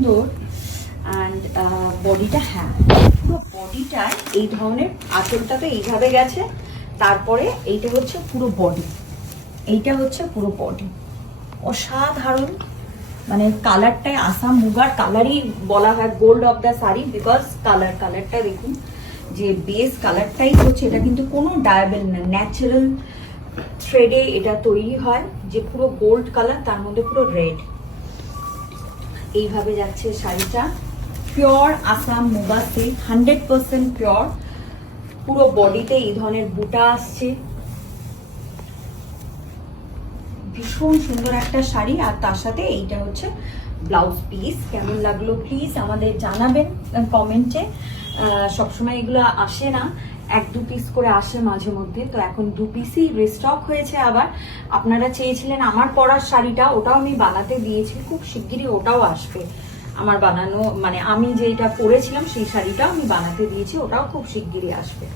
সুন্দর। অ্যান্ড বডিটা, হ্যাঁ পুরো বডিটায় এই ধরনের, আঁচলটা তো এইভাবে গেছে, তারপরে এইটা হচ্ছে পুরো বডি, এইটা হচ্ছে পুরো বডি। অসাধারণ, মানে কালারটাই আসাম মুগার কালারই বলা হয় gold of the sari, because কালারটা দেখুন, যে বেস কালারটাই হচ্ছে, এটা কিন্তু কোনো ডায়াবেল না, ন্যাচারাল থ্রেডে এটা তৈরি হয়, যে পুরো গোল্ড কালার, তার মধ্যে পুরো রেড। এইভাবে যাচ্ছে শাড়িটা, pure Assam muga silk, 100% pure. পুরো বডিতে এই ধরনের বুটা আসছে, ভীষণ সুন্দর একটা শাড়ি। আর তার সাথে এইটা হচ্ছে ব্লাউজ পিস। কেমন লাগলো প্লিজ আমাদের জানাবেন কমেন্টে। সবসময় এগুলো আসে না, 1-2 পিস করে আসে মাঝে মধ্যে, তো এখন 2 পিসই রিস্টক হয়েছে। আবার আপনারা চেয়েছিলেন আমার পরার শাড়িটা, ওটাও আমি বানাতে দিয়েছি, খুব শিগগিরই ওটাও আসবে আমার বানানো, মানে আমি যেটা পরেছিলাম সেই শাড়িটাও আমি বানাতে দিয়েছি, ওটাও খুব শিগগিরই আসবে।